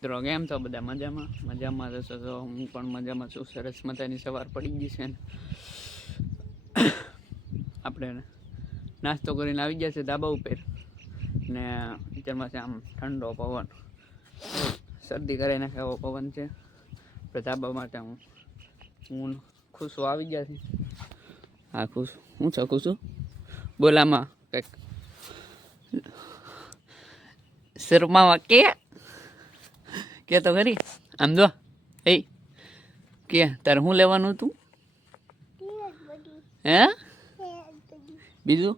મિત્રો કેમ છો બધા? મજામાં જશો તો હું પણ મજામાં છું. સરસ મજાની સવાર પડી ગઈ છે ને આપણે નાસ્તો કરીને આવી ગયા છે ધાબા ઉપર ને અત્યારમાં છે આમ ઠંડો પવન, શરદી કરી નાખે એવો પવન છે. આપણે ધાબા માટે હું ખુશું આવી ગયા છે. હા ખુશ હું છે ખુશું બોલામાં કંઈક શર્માવા કે તો ખરી આમ જો એ કે તારે શું લેવાનું હતું? હે બીજું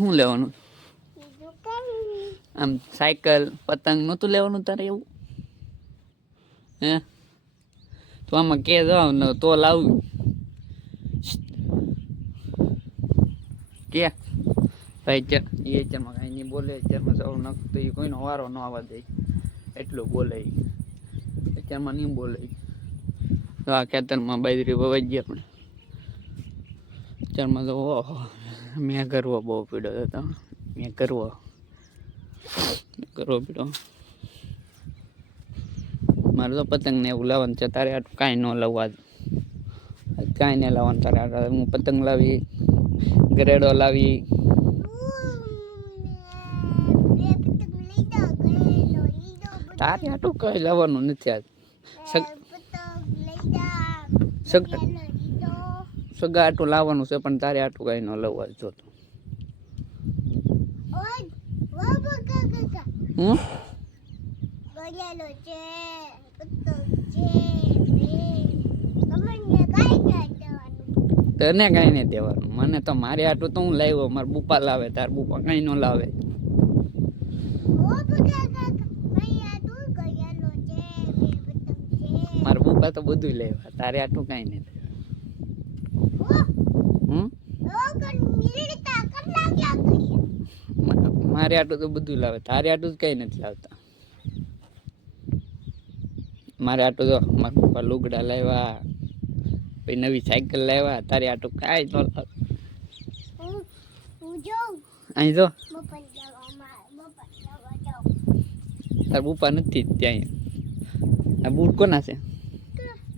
શું લેવાનું? આમ સાયકલ પતંગ નહોતું લેવાનું તારે એવું? હે તો આમાં કે જાવ ને તો લાવ્યું કે ભાઈ એ અત્યારમાં કાંઈ નહીં બોલે. અત્યારમાં સૌ નખતો એ કોઈનો વારો ન આવવા દે એટલું બોલે. અત્યારમાં નહીં બોલે. તો આ ખેતરમાં બાજરી વવાઈ ગયા પણ અત્યારમાં તો ઓહો મેં કરવો બહુ પીડ્યો હતો. મેં કરવો પીડ્યો. મારે તો પતંગ ને એવું લાવવાનું છે. તારે આટલું કાંઈ ન લાવવા, કાંઈ નહીં લાવવાનું તારે આટલું. હું પતંગ લાવી, ગરેડો લાવી. તારે આટલું કઈ લાવવાનું નથી. આજ સગા આટલું લાવવાનું છે પણ તારે આટલું કઈ ન લાવવા જોતું. હું તને કઈ નહીં દેવાનું. મને તો મારે આટલું તો હું લાવ્યો. મારા બુપા લાવે, તાર બુપા કઈ ન લાવે. મારા બુપા તો બધું લેવા, તારે આટલું કઈ નહીં. મારે આટલું તો બધું લાવે, તારે આટલું જ કઈ નથી લાવતા. મારે આટલું તો મારા પપ્પા લુગડા લાવ્યા, પછી નવી સાયકલ લાવ્યા. તારે આટલું કાંઈ ન લાવે. અહીં જો તાર બુપા નથી ત્યાં. આ બૂટ કોના છે?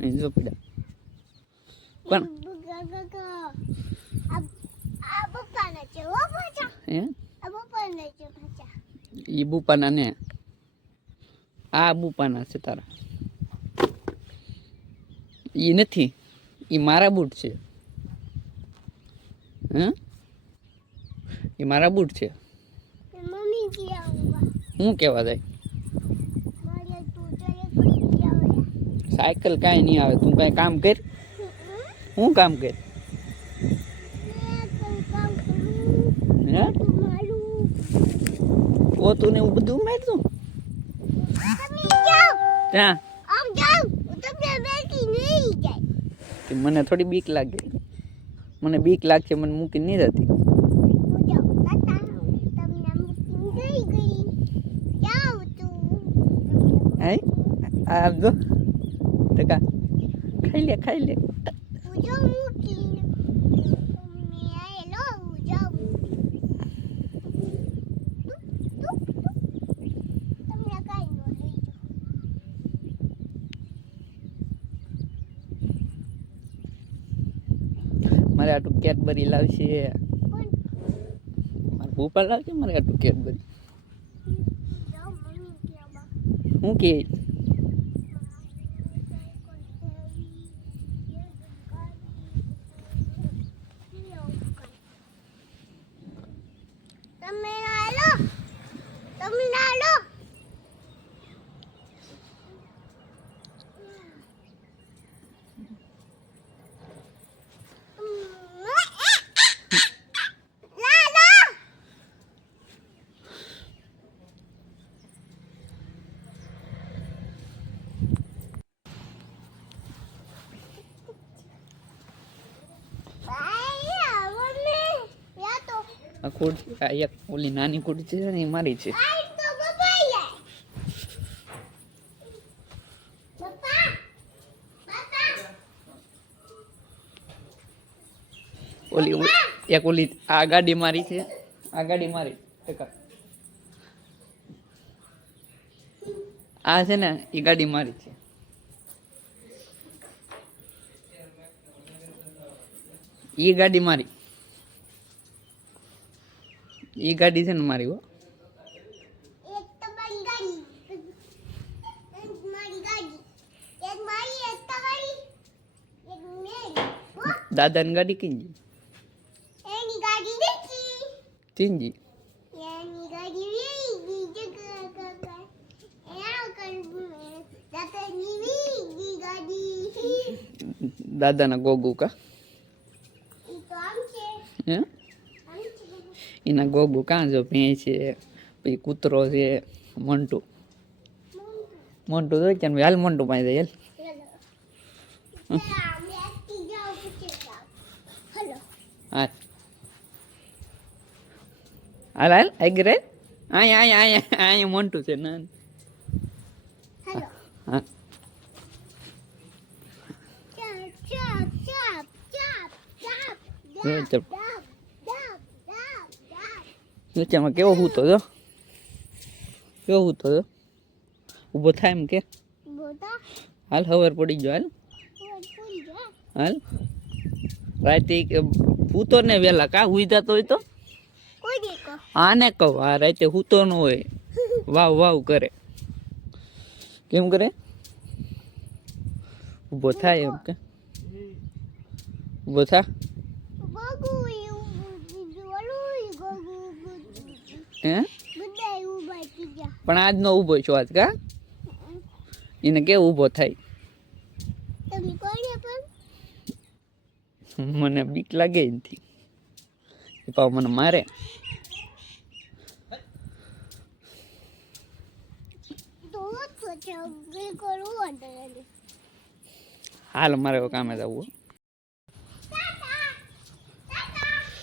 અહીં જો પીડા કોણ? એ બુપાના ને આ બુપાના છે તારા. એ નથી, એ મારા બૂટ છે. હે એ મારા બૂટ છે. શું કેવા જાય? સાયકલ કાંઈ નહીં આવે. તું કાંઈ કામ કર. હું કામ કર? હે પોતું ને એવું બધું મારતું ત્યાં. મને થોડી બીક લાગે. મને બીક લાગશે, મને મૂકી નહીં જતી. આ જો ટકા ખાઈ લે. મારે આટલું કેડબરી લાવશે. મારે ભૂપા લાવશે. મારે આટલું કેડબરી શું કે? એક ઓલી નાની ખુરશી છે ને એ મારી છે. ઓલી એક ઓલી આ ગાડી મારી છે. આ ગાડી મારી ટકા આ છે ને એ ગાડી મારી છે. એ ગાડી મારી. એ ગાડી છે ને મારી હો. એક તમારી ગાડી, એક મારી ગાડી, એક મારી, એક તમારી, એક મેરી. દાદાની ગાડી કીજી. એની ગાડી નથી. ચીંજી. એની ગાડી વેગી જગા એના દાદાની વેગી ગાડી. દાદાના ગોગુ કા ઈ તો આમ છે, હે આમ છે. એના ગોગુ કાં જો ભેંસ છે પછી કૂતરો છે મોન્ટુ. મોન્ટુ તો છે ને હાલ મોન્ટુ પાસે જાય હાલ. હાલ હાલ આગળ અહીંયા અહીંયા અહીંયા અહીંયા મોન્ટુ છે ના હા. નીચેમાં કેવો હૂતો જો કેવો હૂતો જો ઊભો થાય એમ કે હાલ ખબર પડી ગયો હાલ રાતે હૂતો ને વહેલા કા હુઈ જતો હોય તો આને કહું આ રાતે હૂતો ન હોય વાવ વાવ કરે કેમ કરે ઊભો થાય એમ કે ઊભો થા હે પણ આજ નો ઊભો છો આજ કા એને કે ઊભો થાય મને બીક લાગે એનથી પાવ મને મારે હાલ મારે કામે જવું